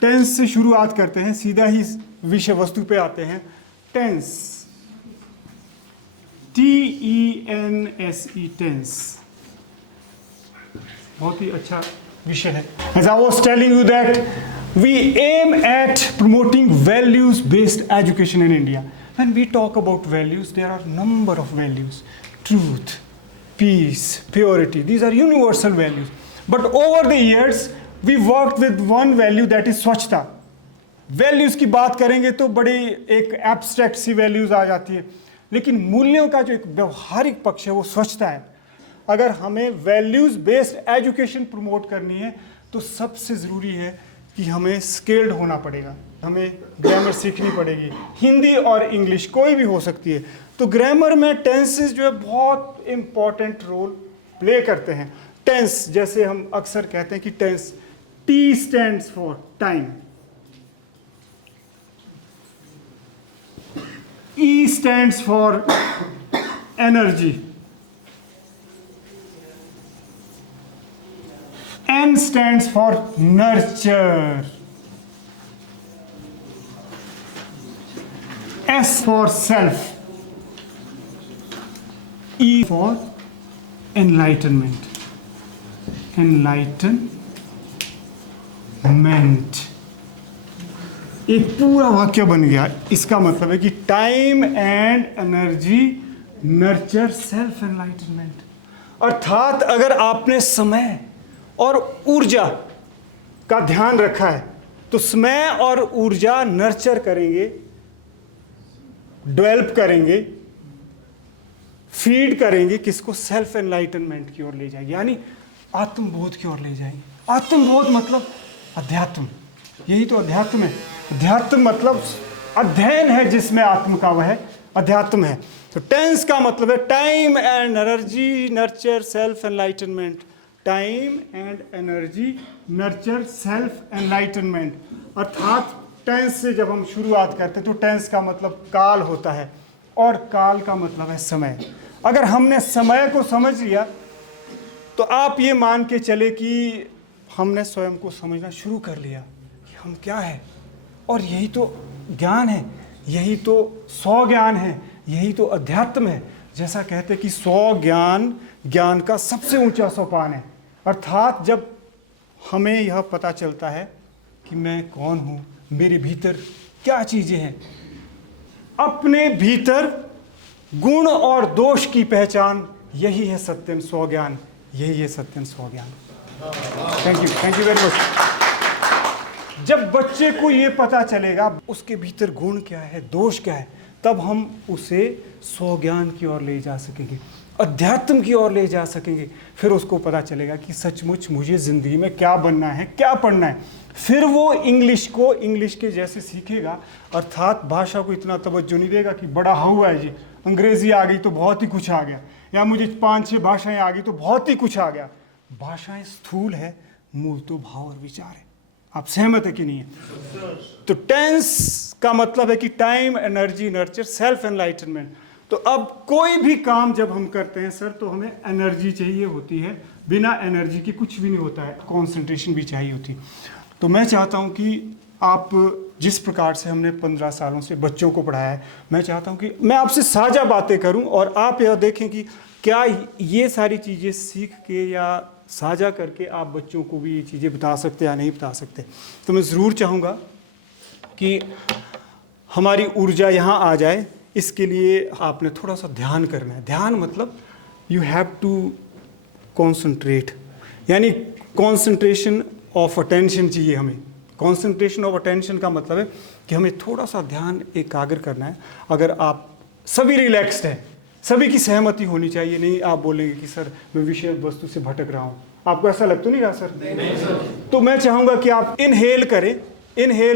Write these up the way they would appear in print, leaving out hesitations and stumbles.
Tense से शुरुआत करते हैं, सीधा ही विषय वस्तु पे आते हैं। टेंस, TENSE, टेंस बहुत ही अच्छा विषय है। As I was telling you that we aim at promoting values based education in India. When we talk about values, there are number of values: truth, peace, purity. These are universal values. But over the years, we worked with one value, that is स्वच्छता। Values की बात करेंगे तो बड़ी एक abstract सी values आ जाती है, लेकिन मूल्यों का जो एक व्यवहारिक पक्ष है वो स्वच्छता है। अगर हमें वैल्यूज बेस्ड एजुकेशन प्रमोट करनी है तो सबसे ज़रूरी है कि हमें स्किल्ड होना पड़ेगा, हमें ग्रामर सीखनी पड़ेगी। हिंदी और इंग्लिश कोई भी हो सकती है। तो ग्रामर में टेंसेस जो है बहुत इंपॉर्टेंट रोल प्ले करते हैं। टेंस, जैसे हम अक्सर कहते हैं कि tense, T stands for time, E stands for energy, N stands for nurture, S for self, E for enlightenment, एक पूरा वाक्य बन गया। इसका मतलब है कि time and energy nurture self enlightenment. अर्थात अगर आपने समय और ऊर्जा का ध्यान रखा है तो समय और ऊर्जा नर्चर करेंगे, डेवलप करेंगे, फीड करेंगे, किसको? सेल्फ एनलाइटनमेंट की ओर ले जाएगी, यानी आत्मबोध की ओर ले जाएगी। आत्मबोध मतलब अध्यात्म, यही तो अध्यात्म है। अध्यात्म मतलब अध्ययन है जिसमें आत्म का वह अध्यात्म है। तो टेंस का मतलब है time and energy nurture self enlightenment. Time and energy nurture self enlightenment. अर्थात टेंस से जब हम शुरुआत करते हैं तो टेंस का मतलब काल होता है, और काल का मतलब है समय। अगर हमने समय को समझ लिया तो आप ये मान के चले कि हमने स्वयं को समझना शुरू कर लिया कि हम क्या है। और यही तो ज्ञान है, यही तो सौ ज्ञान है, यही तो अध्यात्म है। जैसा कहते हैं कि 100 ज्ञान ज्ञान का सबसे ऊंचा सोपान है। अर्थात जब हमें यह पता चलता है कि मैं कौन हूँ, मेरे भीतर क्या चीज़ें हैं, अपने भीतर गुण और दोष की पहचान, यही है सत्यम 100 ज्ञान, यही है सत्यम 100 ज्ञान। Thank you very much. जब बच्चे को ये पता चलेगा उसके भीतर गुण क्या है, दोष क्या है, तब हम उसे 100 ज्ञान की ओर ले जा सकेंगे, अध्यात्म की ओर ले जा सकेंगे। फिर उसको पता चलेगा कि सचमुच मुझे ज़िंदगी में क्या बनना है, क्या पढ़ना है। फिर वो इंग्लिश को इंग्लिश के जैसे सीखेगा, अर्थात भाषा को इतना तवज्जो नहीं देगा कि बड़ा हुआ है जी, अंग्रेज़ी आ गई तो बहुत ही कुछ आ गया, या मुझे 5-6 भाषाएं आ गई तो बहुत ही कुछ आ गया। भाषाएं स्थूल है, मूल तो भाव और विचार है। आप सहमत है कि नहीं है? तो टेंस का मतलब है कि time energy nurture self enlightenment. तो अब कोई भी काम जब हम करते हैं सर तो हमें एनर्जी चाहिए होती है, बिना एनर्जी के कुछ भी नहीं होता है, कंसंट्रेशन भी चाहिए होती। तो मैं चाहता हूं कि आप जिस प्रकार से हमने 15 सालों से बच्चों को पढ़ाया है, मैं चाहता हूं कि मैं आपसे साझा बातें करूं और आप यह देखें कि क्या ये सारी चीज़ें सीख के या साझा करके आप बच्चों को भी ये चीज़ें बता सकते या नहीं बता सकते। तो मैं ज़रूर चाहूँगा कि हमारी ऊर्जा यहाँ आ जाए, इसके लिए आपने थोड़ा सा ध्यान करना है। ध्यान मतलब यू हैव टू कॉन्सेंट्रेट, यानी कॉन्सेंट्रेशन ऑफ अटेंशन चाहिए हमें। कॉन्सेंट्रेशन ऑफ अटेंशन का मतलब है कि हमें थोड़ा सा ध्यान एकाग्र करना है। अगर आप सभी रिलैक्स्ड हैं, सभी की सहमति होनी चाहिए, नहीं आप बोलेंगे कि सर मैं विषय वस्तु से भटक रहा हूँ, आपको ऐसा लग तो नहीं रहा सर? नहीं सर। तो मैं चाहूँगा कि आप इनहेल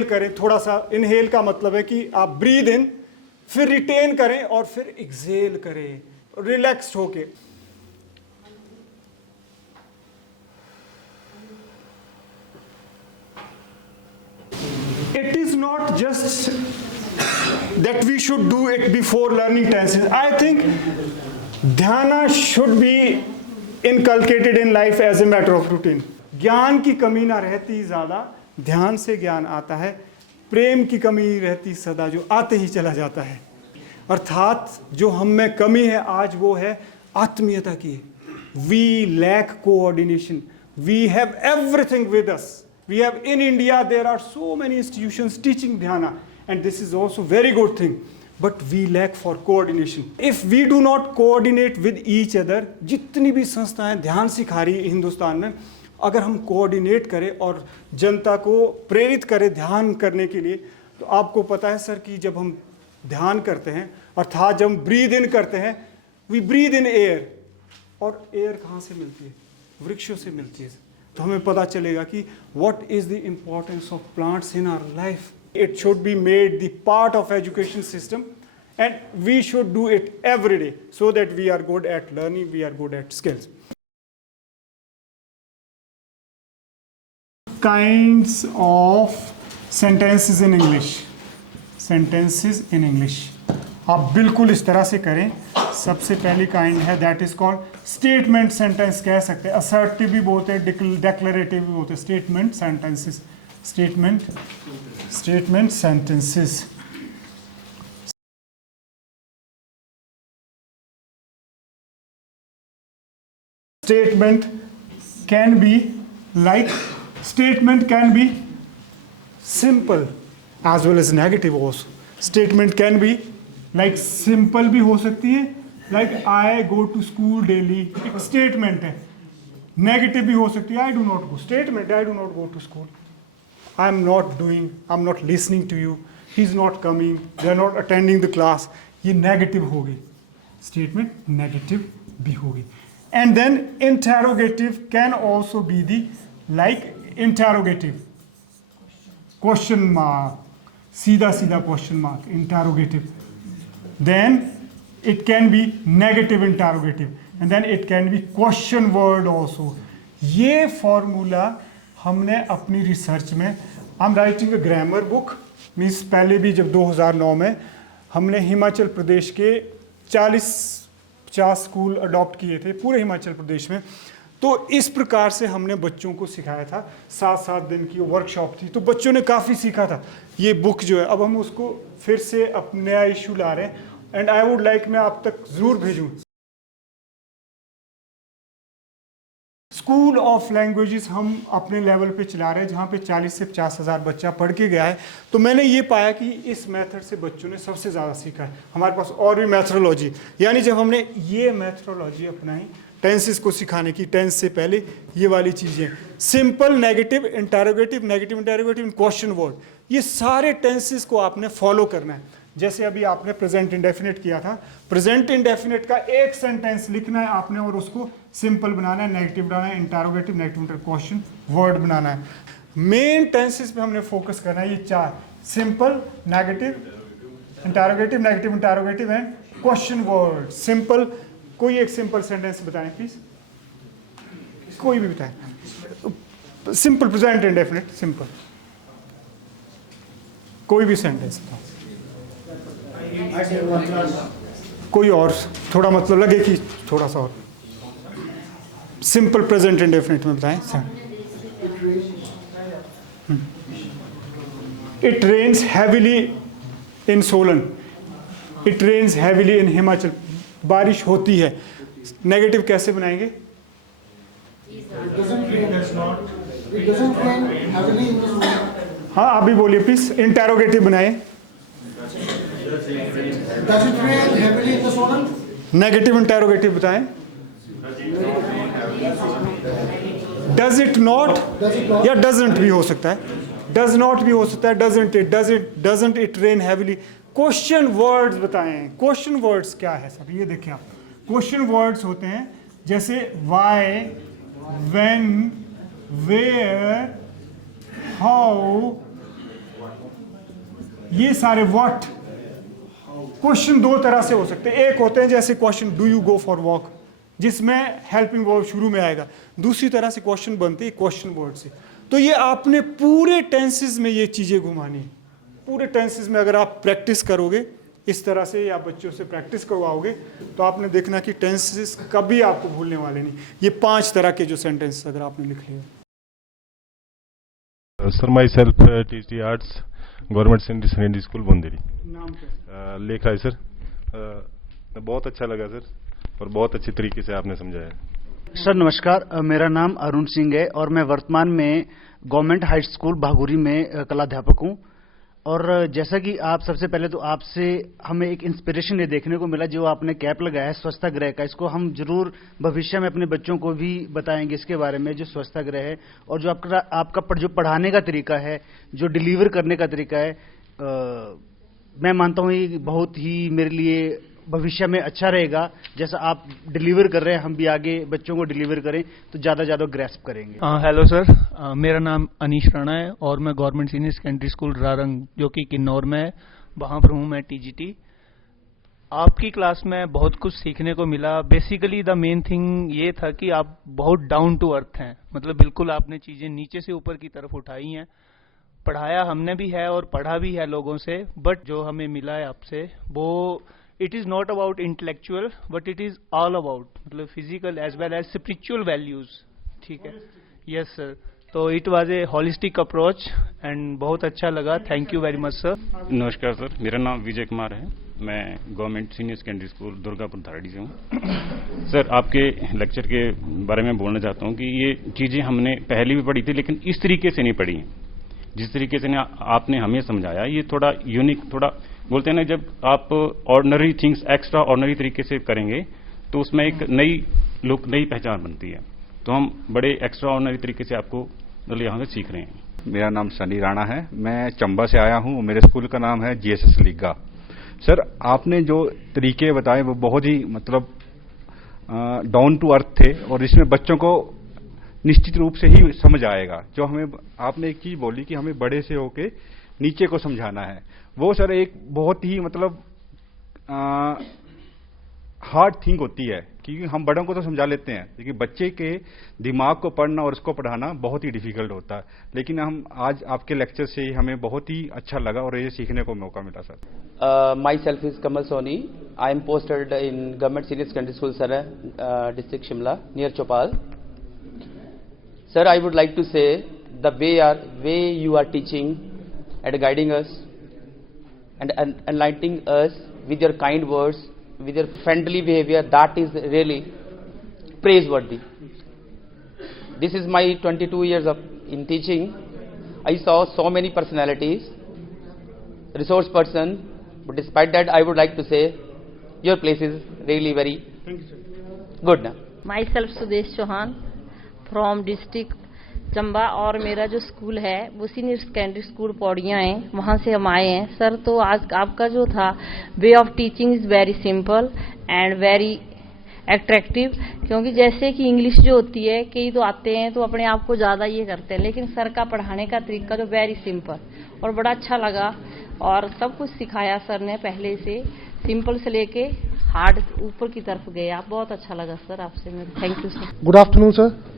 करें, थोड़ा सा इनहेल का मतलब है कि आप ब्रीद इन, फिर रिटेन करें और फिर एक्सेल करें रिलैक्स्ड होके। It is not just that we should do it before learning tenses. I think dhyana should be inculcated in life as a matter of routine. ज्ञान की कमी ना रहती ज़्यादा, ध्यान से ज्ञान आता है, प्रेम की कमी रहती सदा, जो आते ही चला जाता है। अर्थात जो हम में कमी है आज वो है आत्मीयता की। We lack coordination, we have everything with us. We have in India, there are so many institutions teaching dhyana, and this is also very good thing. But we lack for coordination. If we do not coordinate with each other, जितनी भी संस्थाएं ध्यान सिखा रही है हिंदुस्तान में, अगर हम कोऑर्डिनेट करें और जनता को प्रेरित करें ध्यान करने के लिए, तो आपको पता है सर कि जब हम ध्यान करते हैं, अर्थात जब हम ब्रीद इन करते हैं, वी ब्रीद इन एयर, और एयर कहाँ से मिलती है? वृक्षों से मिलती है। तो हमें पता चलेगा कि what is the importance of plants in our life. It should be made the part of education system, and we should do it every day so that we are good at learning, we are good at skills. Kinds of sentences in English, sentences in English आप बिल्कुल इस तरह से करें। सबसे पहली kind है that is called statement sentence, कह सकते हैं, असर्टिव भी बोलते हैं, डिक्लेरेटिव भी बोलते हैं। Statement sentences, statement sentences. Statement can be simple as well as negative also. Statement can be like simple भी हो सकती है, like I go to school daily, एक statement है। Negative भी हो सकती है, I do not go, statement I do not go to school, I'm not listening to you, he's not coming, they're not attending the class, ये negative होगी, statement negative भी होगी। And then interrogative can also be the like interrogative, question mark, सीधा question mark, interrogative। Then it can be negative interrogative, and then it can be question word also। ये formula हमने अपनी research में, I am writing a grammar book, means पहले भी जब 2009 में हमने हिमाचल प्रदेश के 40-50 स्कूल अडॉप्ट किए थे पूरे हिमाचल प्रदेश में। तो इस प्रकार से हमने बच्चों को सिखाया था, 7-7 दिन की वर्कशॉप थी, तो बच्चों ने काफ़ी सीखा था। ये बुक जो है अब हम उसको फिर से अपना नया इशू ला रहे हैं, एंड आई वुड लाइक मैं आप तक ज़रूर भेजूँ। स्कूल ऑफ लैंग्वेजेस हम अपने लेवल पे चला रहे हैं, जहाँ पे 40 से 50 हज़ार बच्चा पढ़ के गया है। तो मैंने ये पाया कि इस मेथड से बच्चों ने सबसे ज़्यादा सीखा है। हमारे पास और भी मैथडोलॉजी, यानी जब हमने ये मैथडोलॉजी अपनाई टेंसेस को सिखाने की, टेंस से पहले ये वाली चीज़ें, simple, negative, interrogative, negative interrogative, question word, ये सारे टेंसेस को आपने फॉलो करना है। जैसे अभी आपने प्रेजेंट इंडेफिनिट किया था, प्रेजेंट इंडेफिनिट का एक सेंटेंस लिखना है आपने और उसको सिंपल बनाना है, नेगेटिव बनाना है, इंटरोगेटिव, नेगेटिव, क्वेश्चन वर्ड बनाना है। मेन टेंसेस पे हमने फोकस करना है, ये 4, simple, negative, interrogative, negative interrogative and question word. Simple, कोई एक सिंपल सेंटेंस बताएं प्लीज, कोई भी बताएं, सिंपल प्रेजेंट इंडेफिनिट, सिंपल कोई भी सेंटेंस बताओ, कोई और थोड़ा मतलब लगे कि थोड़ा सा और सिंपल प्रेजेंट इंडेफिनिट में बताएं। It rains heavily in Solan, it rains heavily in Himachal, बारिश होती है। नेगेटिव कैसे बनाएंगे? हाँ आप भी बोलिए प्लीज, इंटरोगेटिव बनाए। नेगेटिव इंटरोगेटिव बताएं। डज इट नॉट, या डजंट भी हो सकता है, डज नॉट भी हो सकता है, doesn't it rain heavily. Question words बताएं। क्वेश्चन वर्ड्स क्या है सर? ये देखिए आप, क्वेश्चन वर्ड्स होते हैं जैसे वाई, व्हेन, वेयर, हाउ, ये सारे व्हाट। क्वेश्चन दो तरह से हो सकते हैं, एक होते हैं जैसे question do you go for walk, जिसमें हेल्पिंग वर्ब शुरू में आएगा, दूसरी तरह से क्वेश्चन बनते हैं क्वेश्चन वर्ड से। तो ये आपने पूरे टेंसेस में ये चीजें घुमानी है। पूरे टेंसेस में अगर आप प्रैक्टिस करोगे इस तरह से, या बच्चों से प्रैक्टिस करवाओगे, तो आपने देखना कि टेंसेस कभी आपको भूलने वाले नहीं। ये 5 तरह के जो सेंटेंस अगर आपने लिख लिए sir myself TT arts government senior secondary school Banderi. नाम क्या? लेखा है सर। बहुत अच्छा लगा सर और बहुत अच्छे तरीके से आपने समझाया। सर नमस्कार, मेरा नाम अरुण सिंह है और मैं वर्तमान में गवर्नमेंट हाई स्कूल भागुरी में कलाध्यापक हूं। और जैसा कि आप सबसे पहले तो आपसे हमें एक इंस्पिरेशन ये देखने को मिला, जो आपने कैप लगाया है स्वच्छता गृह का, इसको हम जरूर भविष्य में अपने बच्चों को भी बताएंगे इसके बारे में, जो स्वच्छता गृह है। और जो आपका जो पढ़ाने का तरीका है, जो डिलीवर करने का तरीका है, मैं मानता हूँ ये बहुत ही मेरे लिए भविष्य में अच्छा रहेगा। जैसा आप डिलीवर कर रहे हैं, हम भी आगे बच्चों को डिलीवर करें तो ज़्यादा ग्रैस्प करेंगे। हेलो सर, मेरा नाम अनीश राणा है और मैं government senior secondary school Rarang जो कि किन्नौर में है, वहाँ पर हूँ मैं टीजीटी। आपकी क्लास में बहुत कुछ सीखने को मिला। बेसिकली द मेन थिंग ये था कि आप बहुत डाउन टू अर्थ हैं, मतलब बिल्कुल आपने चीज़ें नीचे से ऊपर की तरफ उठाई हैं। पढ़ाया हमने भी है और पढ़ा भी है लोगों से, बट जो हमें मिला है आपसे वो it is not about intellectual but it is all about मतलब physical as well as spiritual values। ठीक है, yes sir। तो it was a holistic approach and बहुत अच्छा लगा। Thank you very much sir. नमस्कार सर, मेरा नाम विजय कुमार है, मैं government senior secondary school Durgapur Dharadi से हूँ। सर आपके लेक्चर के बारे में बोलना चाहता हूँ कि ये चीज़ें हमने पहले भी पढ़ी थी लेकिन इस तरीके से नहीं पढ़ी हैं। जिस तरीके से आपने हमें समझाया ये थोड़ा यूनिक, थोड़ा बोलते हैं ना, जब आप ऑर्डिनरी थिंग्स एक्स्ट्रा ऑर्डिनरी तरीके से करेंगे तो उसमें एक नई लुक, नई पहचान बनती है। तो हम बड़े एक्स्ट्रा ऑर्डिनरी तरीके से आपको मतलब यहाँ से सीख रहे हैं। मेरा नाम सनी राणा है, मैं चंबा से आया हूँ। मेरे स्कूल का नाम है जीएसएस लीगा। सर आपने जो तरीके बताए वो बहुत ही मतलब डाउन टू अर्थ थे और इसमें बच्चों को निश्चित रूप से ही समझ आएगा। जो हमें आपने एक चीज बोली कि हमें बड़े से होके नीचे को समझाना है, वो सर एक बहुत ही मतलब हार्ड थिंग होती है, क्योंकि हम बड़ों को तो समझा लेते हैं लेकिन बच्चे के दिमाग को पढ़ना और उसको पढ़ाना बहुत ही डिफिकल्ट होता है। लेकिन हम आज आपके लेक्चर से हमें बहुत ही अच्छा लगा और ये सीखने को मौका मिला sir. Myself is Kamal Soni. I am posted in government senior secondary school sir, district Shimla near Chaupal. Sir, I would like to say the way you are teaching and guiding us and enlightening us with your kind words, with your friendly behavior, that is really praiseworthy. This is my 22 years in teaching. I saw so many personalities, resource person, but despite that, I would like to say your place is really very good now. Myself Sudesh Chauhan from district Chamba और मेरा जो school है वो senior secondary school पौड़ियाँ हैं, वहाँ से हम आए हैं। सर तो आज आपका जो था way of teaching is very simple and very attractive, क्योंकि जैसे कि इंग्लिश जो होती है कई तो आते हैं तो अपने आप को ज़्यादा ये करते हैं, लेकिन सर का पढ़ाने का तरीका जो वेरी सिंपल और बड़ा अच्छा लगा। और सब कुछ सिखाया सर ने, पहले से सिंपल से लेके हार्ड ऊपर की तरफ गए आप। बहुत अच्छा लगा सर आपसे मेरे। Thank you sir. Good afternoon sir.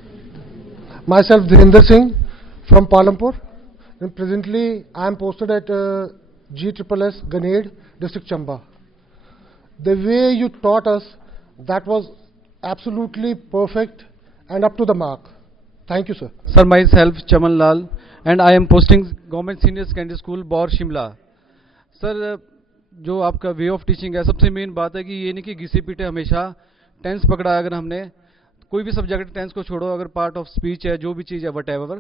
Myself Dhirendra Singh from Palampur, and presently I am posted at GSSS Ganed, District Chamba. The way you taught us, that was absolutely perfect and up to the mark. Thank you, sir. Sir, myself Chaman Lal, and I am posting Government Senior Secondary School Baur Shimla. Sir, जो आपका way of teaching है, सबसे main बात है कि ये नहीं कि घिसे पीटे हमेशा टेंस पकड़ा। अगर हमने कोई भी सब्जेक्ट टेंस को छोड़ो, अगर पार्ट ऑफ स्पीच है, जो भी चीज़ है वट एवर,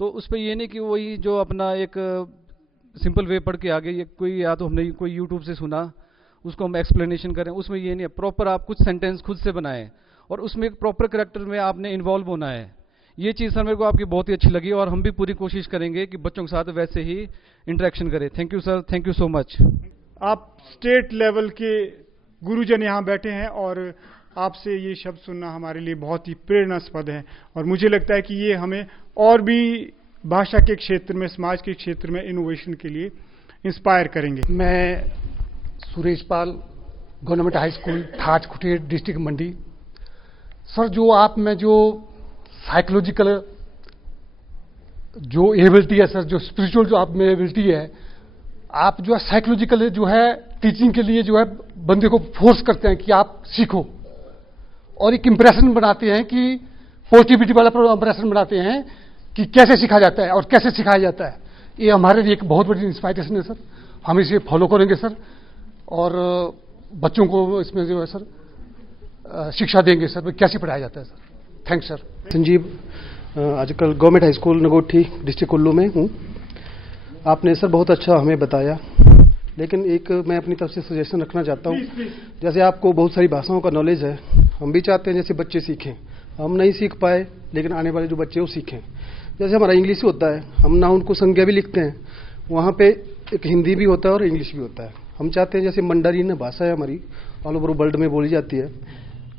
तो उस पर ये नहीं कि वही जो अपना एक सिंपल वे पढ़ के आगे ये कोई, या तो हमने कोई यूट्यूब से सुना उसको हम एक्सप्लेनेशन करें, उसमें ये नहीं है। प्रॉपर आप कुछ सेंटेंस खुद से बनाएं और उसमें एक प्रॉपर करेक्टर में आपने इन्वॉल्व होना है। ये चीज़ सर मेरे को आपकी बहुत ही अच्छी लगी और हम भी पूरी कोशिश करेंगे कि बच्चों के साथ वैसे ही इंटरेक्शन करें। Thank you sir, thank you so much. आप स्टेट लेवल के गुरुजन यहाँ बैठे हैं और आपसे ये शब्द सुनना हमारे लिए बहुत ही प्रेरणास्पद है और मुझे लगता है कि ये हमें और भी भाषा के क्षेत्र में, समाज के क्षेत्र में इनोवेशन के लिए इंस्पायर करेंगे। मैं सुरेश पाल, government high school Thach खुटेर, district मंडी। सर जो आप में जो साइकोलॉजिकल जो एबिलिटी है सर, जो स्पिरिचुअल जो आप में एबिलिटी है, आप जो है साइकोलॉजिकल जो है टीचिंग के लिए जो है बंदे को फोर्स करते हैं कि आप सीखो और एक इंप्रेशन बनाते हैं कि पॉजिटिविटी वाला इंप्रेशन बनाते हैं कि कैसे सीखा जाता है और कैसे सिखाया जाता है। ये हमारे लिए एक बहुत बड़ी इंस्पायरेशन है सर। हम इसे फॉलो करेंगे सर और बच्चों को इसमें जो है सर शिक्षा देंगे सर, कैसे पढ़ाया जाता है सर। Thanks sir. संजीव, आजकल government high school Nagothi district Kullu में हूँ। आपने सर बहुत अच्छा हमें बताया, लेकिन एक मैं अपनी तरफ से सजेशन रखना चाहता हूँ। जैसे आपको बहुत सारी भाषाओं का नॉलेज है, हम भी चाहते हैं जैसे बच्चे सीखें। हम नहीं सीख पाए, लेकिन आने वाले जो बच्चे वो सीखें। जैसे हमारा इंग्लिश होता है, हम ना उनको संज्ञा भी लिखते हैं, वहाँ पे एक हिंदी भी होता है और इंग्लिश भी होता है। हम चाहते हैं जैसे मंडरीन भाषा है हमारी, ऑल ओवर वर्ल्ड में बोली जाती है,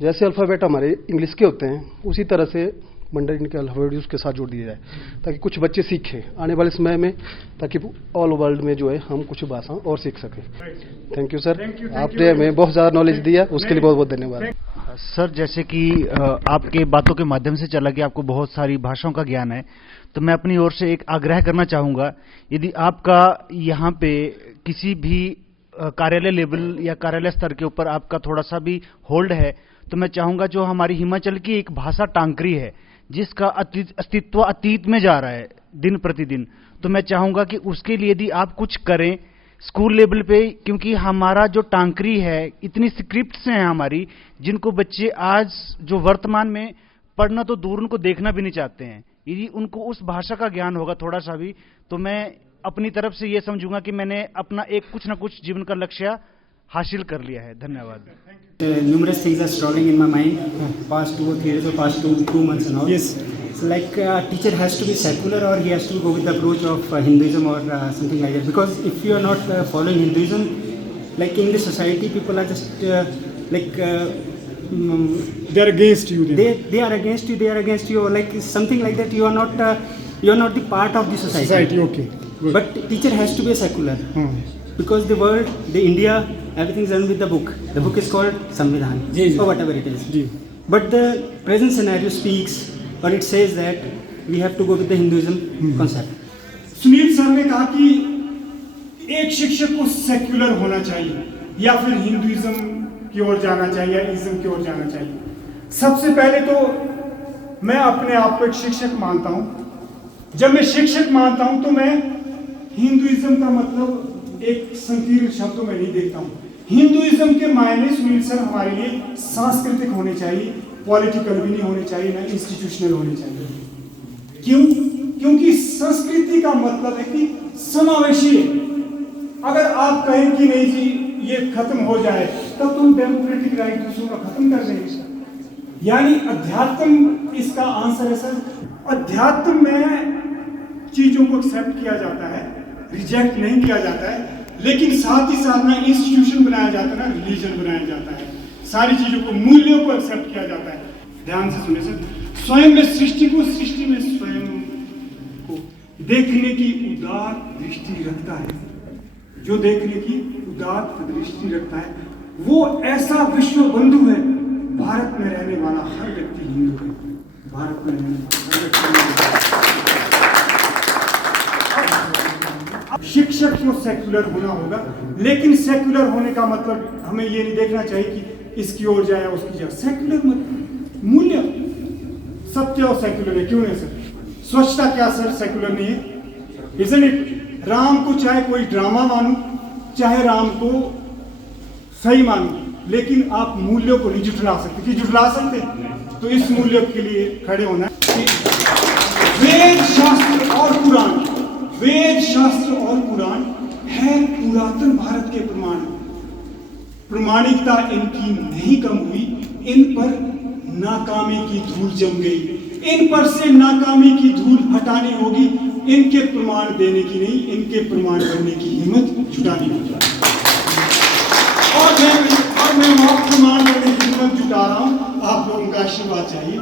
जैसे अल्फ़ाबेट हमारे इंग्लिश के होते हैं, उसी तरह से मंडरीन के अल्फ़ाबेट उसके साथ जोड़ दिया जाए, ताकि कुछ बच्चे सीखें आने वाले समय में, ताकि ऑल वर्ल्ड में जो है हम कुछ भाषा और सीख सकें। थैंक यू सर, आपने हमें बहुत ज़्यादा नॉलेज दिया, उसके लिए बहुत बहुत धन्यवाद। सर, जैसे कि आपके बातों के माध्यम से चला कि आपको बहुत सारी भाषाओं का ज्ञान है, तो मैं अपनी ओर से एक आग्रह करना चाहूँगा, यदि आपका यहाँ पे किसी भी कार्यालय लेवल या कार्यालय स्तर के ऊपर आपका थोड़ा सा भी होल्ड है, तो मैं चाहूँगा जो हमारी हिमाचल की एक भाषा टांकरी है, जिसका अस्तित्व अतीत में जा रहा है दिन प्रतिदिन, तो मैं चाहूँगा कि उसके लिए यदि आप कुछ करें स्कूल लेवल पे, क्योंकि हमारा जो टांकरी है, इतनी स्क्रिप्ट्स हैं हमारी, जिनको बच्चे आज जो वर्तमान में पढ़ना तो दूर, उनको देखना भी नहीं चाहते हैं। यदि उनको उस भाषा का ज्ञान होगा थोड़ा सा भी, तो मैं अपनी तरफ से ये समझूंगा कि मैंने अपना एक कुछ ना कुछ जीवन का लक्ष्य हासिल कर लिया है। धन्यवाद। Numerous things are strolling in my mind, past 2 or 3 days or past two months and all. Yes. So like teacher has to be secular, or he has to go with the approach of Hinduism or something like that. Because if you are not following Hinduism, like in the society, people are just they are against you. They are against you. They are against you. Or like something like that. You are not the part of the society. Society, okay. Good. But teacher has to be secular. Because the world, the India, everything is done with the book. The book is called Samvidhan, or whatever it is. But the present scenario speaks, or it says that we have to go with the Hinduism concept. Sunil sir ने कहा कि एक शिक्षक को secular होना चाहिए, या फिर हिंदुइज्म की ओर जाना चाहिए, या इज्म की ओर जाना चाहिए। सबसे पहले तो मैं अपने आप को एक शिक्षक मानता हूं। जब मैं शिक्षक मानता हूं तो मैं हिंदुइज्म का मतलब एक संकीर्ण शब्दों में नहीं देखता हूं। हिंदुइज्म के मायने सुनील सर हमारे लिए सांस्कृतिक होने चाहिए, पॉलिटिकल भी नहीं होने चाहिए, ना इंस्टीट्यूशनल होने चाहिए। क्यों? क्योंकि संस्कृति का मतलब है कि समावेशी है। अगर आप कहें कि नहीं जी ये खत्म हो जाए, तब तुम डेमोक्रेटिक राइट दूसरों का खत्म कर देंगे। यानी अध्यात्म इसका आंसर है सर। अध्यात्म में चीजों को एक्सेप्ट किया जाता है, रिजेक्ट नहीं किया जाता है, लेकिन साथ ही साथ ना इंस्टीट्यूशन बनाया जाता है, ना रिलीजन बनाया जाता है। सारी चीजों को, मूल्यों को एक्सेप्ट किया जाता है। ध्यान से सुने सर, स्वयं में सृष्टि को, सृष्टि में स्वयं को देखने की उदार दृष्टि रखता है। जो देखने की उदार दृष्टि रखता है, वो ऐसा विश्व बंधु है। भारत में रहने वाला हर व्यक्ति हिंदू है। भारत में रहने वाला हर व्यक्ति शिक्षक को सेक्युलर होना होगा, लेकिन सेक्युलर होने का मतलब हमें ये नहीं देखना चाहिए कि इसकी ओर जाए या उसकी जाए। सेक्युलर मतलब मूल्य, सत्य और सेक्युलर है। क्यों नहीं सर? स्वच्छता क्या सर सेक्युलर नहीं है? Isn't it? राम को चाहे कोई ड्रामा मानूं, चाहे राम को सही मानूं, लेकिन आप मूल्यों को नहीं जुटला सकते। कि जुटला सकते? तो इस मूल्य के लिए खड़े होना है। वेद शास्त्र और पुराण, वेद शास्त्र और पुराण है पुरातन भारत के प्रमाण। प्रमाणिकता इनकी नहीं कम हुई, इन पर नाकामी की धूल जम गई। इन पर से नाकामी की धूल हटानी होगी, इनके प्रमाण देने की नहीं, इनके प्रमाण करने की हिम्मत जुटानी होगी। और मैं प्रमाण करने की हिम्मत जुटा रहा हूं, आप लोगों का आशीर्वाद चाहिए।